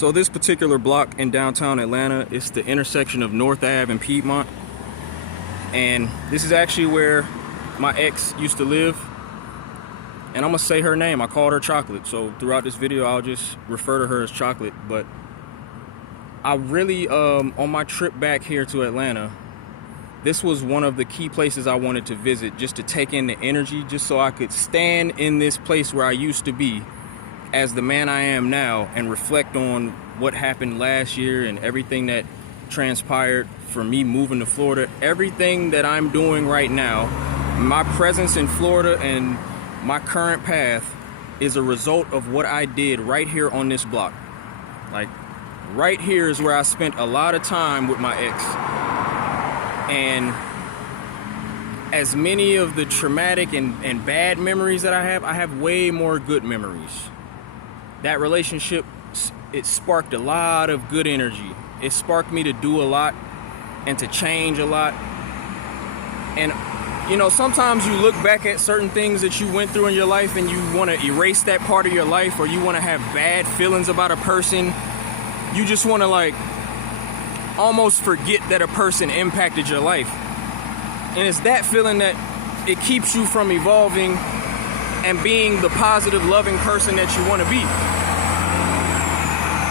So this particular block in downtown Atlanta is the intersection of North Ave and Piedmont. And this is actually where my ex used to live. And I'm gonna say her name. I called her Chocolate. So throughout this video, I'll just refer to her as Chocolate. But I really, on my trip back here to Atlanta, this was one of the key places I wanted to visit, just to take in the energy, just so I could stand in this place where I used to be as the man I am now and reflect on what happened last year and everything that transpired for me moving to Florida. Everything that I'm doing right now, my presence in Florida and my current path is a result of what I did right here on this block. Like, right here is where I spent a lot of time with my ex. And as many of the traumatic and bad memories that I have way more good memories. That relationship, it sparked a lot of good energy. It sparked me to do a lot and to change a lot. And you know, sometimes you look back at certain things that you went through in your life and you want to erase that part of your life, or you want to have bad feelings about a person. You just want to like almost forget that a person impacted your life. And it's that feeling that it keeps you from evolving and being the positive, loving person that you want to be.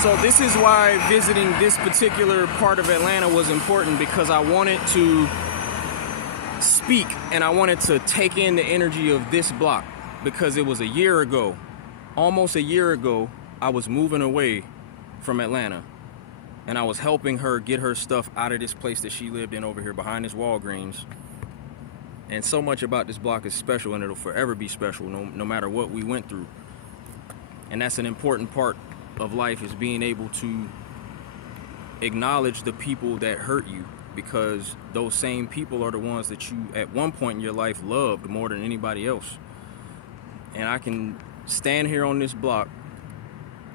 So this is why visiting this particular part of Atlanta was important, because I wanted to speak and I wanted to take in the energy of this block, because it was a year ago, almost a year ago, I was moving away from Atlanta and I was helping her get her stuff out of this place that she lived in over here behind this Walgreens. And so much about this block is special, and it'll forever be special no matter what we went through. And that's an important part of life, is being able to acknowledge the people that hurt you, because those same people are the ones that you at one point in your life loved more than anybody else. And I can stand here on this block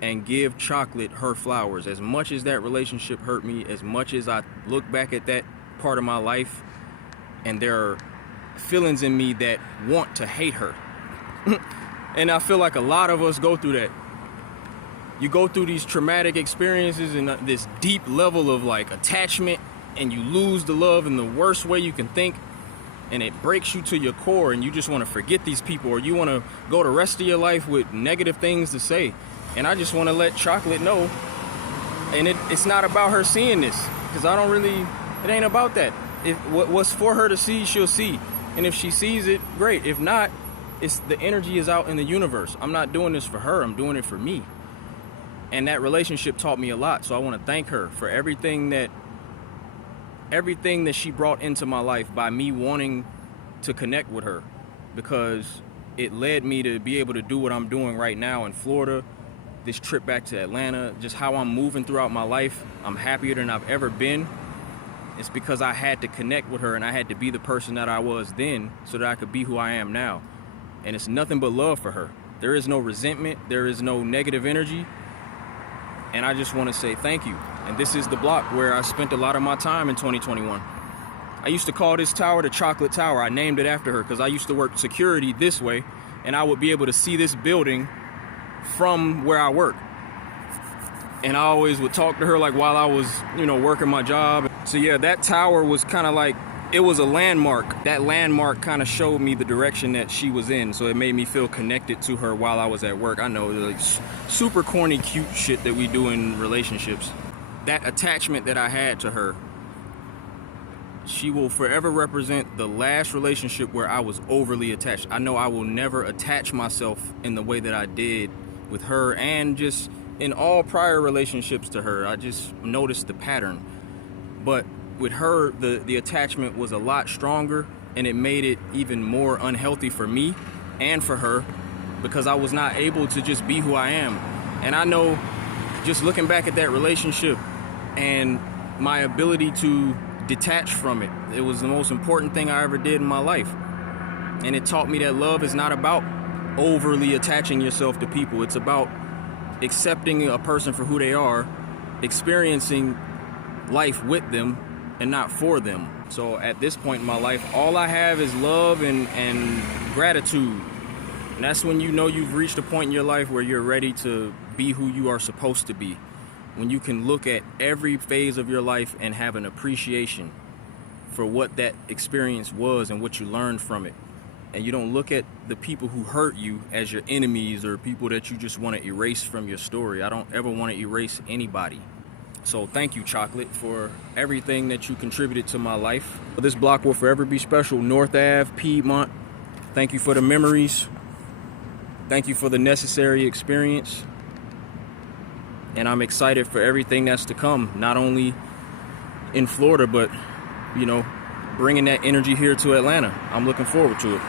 and give Chocolate her flowers. As much as that relationship hurt me, as much as I look back at that part of my life and there are feelings in me that want to hate her. And I feel like a lot of us go through that. You go through these traumatic experiences and this deep level of like attachment, and you lose the love in the worst way you can think, and it breaks you to your core, and you just want to forget these people, or you want to go the rest of your life with negative things to say. And I just want to let Chocolate know, and it's not about her seeing this, because I don't really, it ain't about that. If what's for her to see, she'll see. And if she sees it, great. If not, it's the energy is out in the universe. I'm not doing this for her, I'm doing it for me. And that relationship taught me a lot. So I want to thank her for everything that she brought into my life by me wanting to connect with her, because it led me to be able to do what I'm doing right now in Florida, this trip back to Atlanta, just how I'm moving throughout my life. I'm happier than I've ever been. It's because I had to connect with her, and I had to be the person that I was then so that I could be who I am now. And it's nothing but love for her. There is no resentment. There is no negative energy. And I just want to say thank you. And this is the block where I spent a lot of my time in 2021. I used to call this tower the Chocolate Tower. I named it after her because I used to work security this way, and I would be able to see this building from where I work. And I always would talk to her like while I was, working my job. So yeah, that tower was kind of like, it was a landmark. That landmark kind of showed me the direction that she was in. So it made me feel connected to her while I was at work. I know, like super corny, cute shit that we do in relationships. That attachment that I had to her, she will forever represent the last relationship where I was overly attached. I know I will never attach myself in the way that I did with her, and just in all prior relationships to her. I just noticed the pattern. But with her, the attachment was a lot stronger, and it made it even more unhealthy for me and for her, because I was not able to just be who I am. And I know, just looking back at that relationship and my ability to detach from it, it was the most important thing I ever did in my life. And it taught me that love is not about overly attaching yourself to people. It's about accepting a person for who they are, experiencing life with them and not for them. So at this point in my life, all I have is love and gratitude. And that's when you know you've reached a point in your life where you're ready to be who you are supposed to be. when you can look at every phase of your life and have an appreciation for what that experience was and what you learned from it. And you don't look at the people who hurt you as your enemies or people that you just want to erase from your story. I don't ever want to erase anybody. So thank you, Chocolate, for everything that you contributed to my life. This block will forever be special. North Ave, Piedmont. Thank you for the memories. Thank you for the necessary experience. And I'm excited for everything that's to come, not only in Florida, but, bringing that energy here to Atlanta. I'm looking forward to it.